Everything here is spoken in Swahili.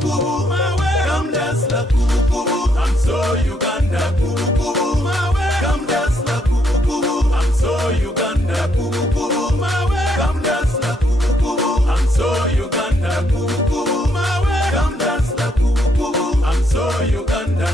kubu. Come dance la kubu kubu. I'm so Uganda kubu kubu. Come dance la kubu kubu. I'm so Uganda kubu kubu. Come dance la kubu kubu. I'm so Uganda kubu kubu. Come dance la kubu kubu. I'm so Uganda.